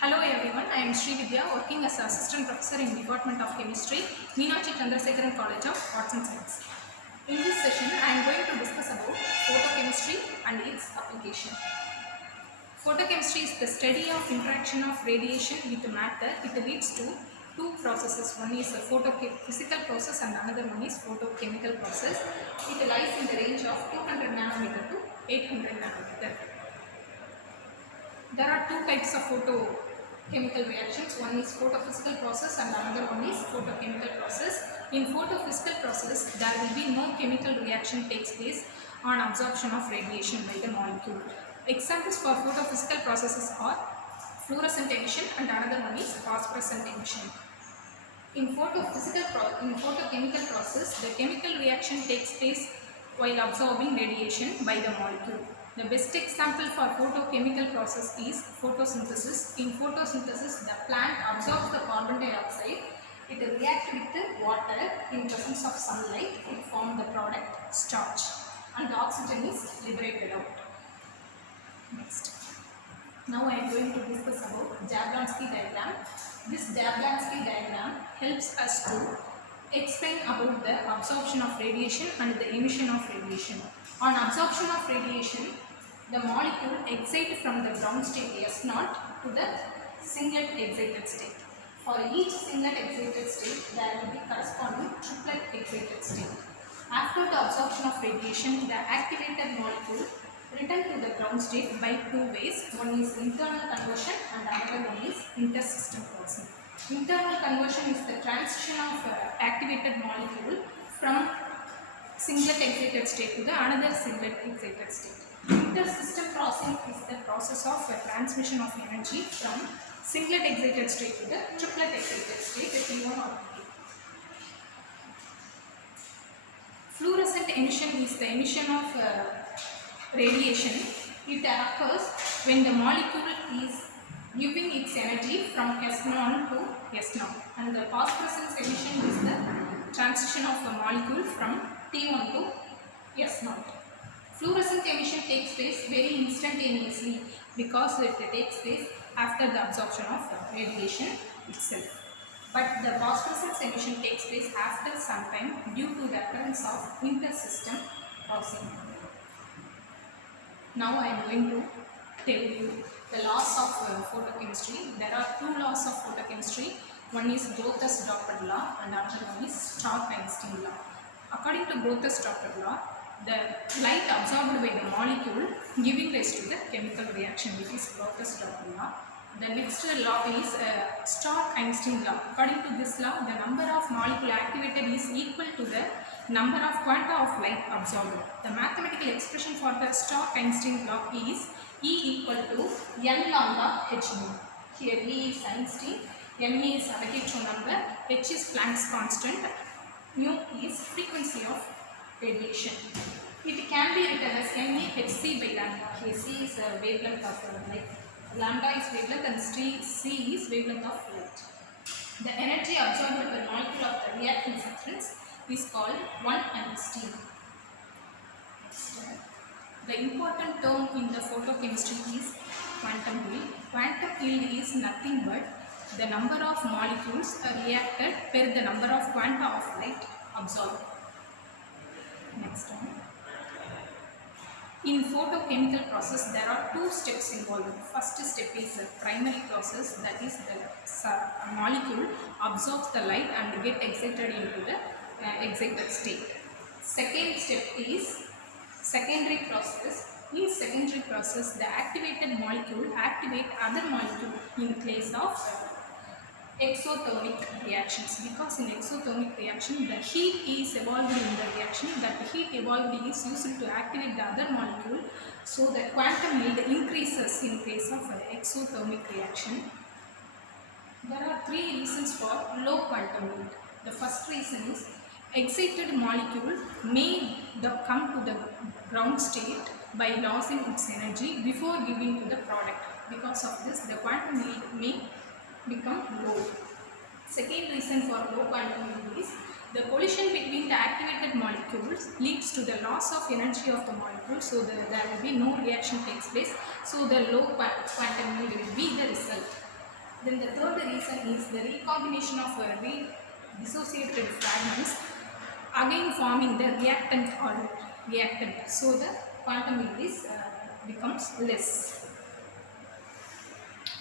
Hello everyone, I am Srivithiya, working as Assistant Professor in Department of Chemistry, Meenakshi Chandrasekharan College of Arts and Science. In this session, I am going to discuss about photochemistry and its application. Photochemistry is the study of interaction of radiation with matter. It leads to two processes. One is a physical process and another one is photochemical process. It lies in the range of 200 nanometer to 800 nanometer. There are two types of photochemical reactions. One is photophysical process and another one is photochemical process. In photophysical process, there will be no chemical reaction takes place on absorption of radiation by the molecule. Examples for photophysical processes are fluorescent emission and another one is phosphorescent emission. In photochemical process, the chemical reaction takes place while absorbing radiation by the molecule. The best example for photochemical process is photosynthesis. In photosynthesis, the plant absorbs the carbon dioxide. It reacts with the water in presence of sunlight. It forms the product starch, and the oxygen is liberated out. Next. Now I am going to discuss about JABLONSKI diagram. This JABLONSKI diagram helps us to explain about the absorption of radiation and the emission of radiation. On absorption of radiation, the molecule excites from the ground state S0 to the singlet excited state. For each singlet excited state, there will be corresponding triplet excited state. After the absorption of radiation, the activated molecule return to the ground state by two ways. One is internal conversion and another one is intersystem crossing. Internal conversion is the transition of activated molecule from singlet excited state to the another singlet excited state. Intersystem crossing is the process of transmission of energy from singlet excited state to the triplet excited state, T1 or T2. Fluorescent emission is the emission of radiation. It occurs when the molecule is giving its energy from S0 to S0, and the phosphorescence emission is the transition of a molecule from T1 to S0. Fluorescent emission takes place very instantaneously because it takes place after the absorption of radiation itself. But the phosphorescence emission takes place after some time due to the occurrence of intersystem crossing. Now I am going to tell you the laws of photochemistry. There are two laws of photochemistry. One is Grothes-Doppler law and another one is Stark-Einstein law. According to Grothes-Doppler law, the light absorbed by the molecule giving rise to the chemical reaction, which is Grothes-Doppler law. The next law is Stark-Einstein law. According to this law, the number of molecule activated is equal to the number of quanta of light absorbed. The mathematical expression for the Stark-Einstein law is E equal to n lambda h mu. Here E is Einstein, n is Avogadro number, h is Planck's constant, mu is frequency of radiation. It can be written as NaHc by lambda. Here C is wavelength of light. Lambda is wavelength and C is wavelength of light. The energy absorbed by the molecule of the reactant substance is called 1 Einstein. The important term in the photochemistry is quantum yield. Quantum yield is nothing but the number of molecules reacted per the number of quanta of light absorbed. Next one. In photochemical process, there are two steps involved. First step is the primary process, that is the molecule absorbs the light and get excited into the excited state. Second step is secondary process. In secondary process, the activated molecule activate other molecule in place of exothermic reactions, because in exothermic reaction the heat is evolved in the reaction. That heat evolved is used to activate the other molecule, so the quantum yield increases in case of exothermic reaction. There are three reasons for low quantum yield. The first reason is excited molecule may come to the ground state by losing its energy before giving to the product. Because of this, the quantum yield may become low. Second reason for low quantum yield is the collision between the activated molecules leads to the loss of energy of the molecule, so there will be no reaction takes place, so the low quantum yield will be the result. Then the third reason is the recombination of dissociated fragments, again forming the reactant or reactant. So the quantum release becomes less.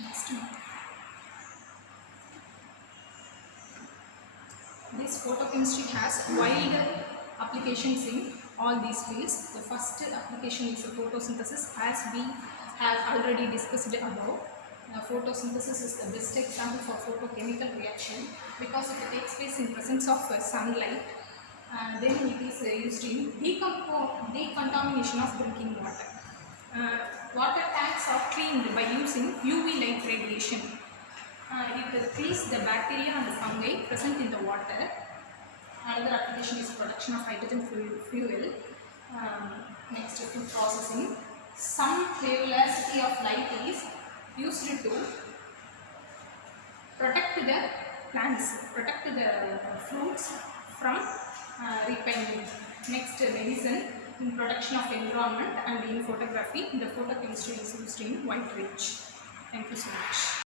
Next one. This photochemistry has wide applications in all these fields. The first application is photosynthesis, as we have already discussed above. Photosynthesis is the best example for photochemical reaction because it takes place in presence of sunlight. Then it is used in decontamination of drinking water. Water tanks are cleaned by using UV light radiation. It kills the bacteria and the fungi present in the water. Another application is production of hydrogen fuel. Next, food processing. Some velocity of light is used to protect the plants, protect the fruits from refinement. Next, medicine. In production of environment and in photography, the photochemistry is used in wide range. Thank you so much.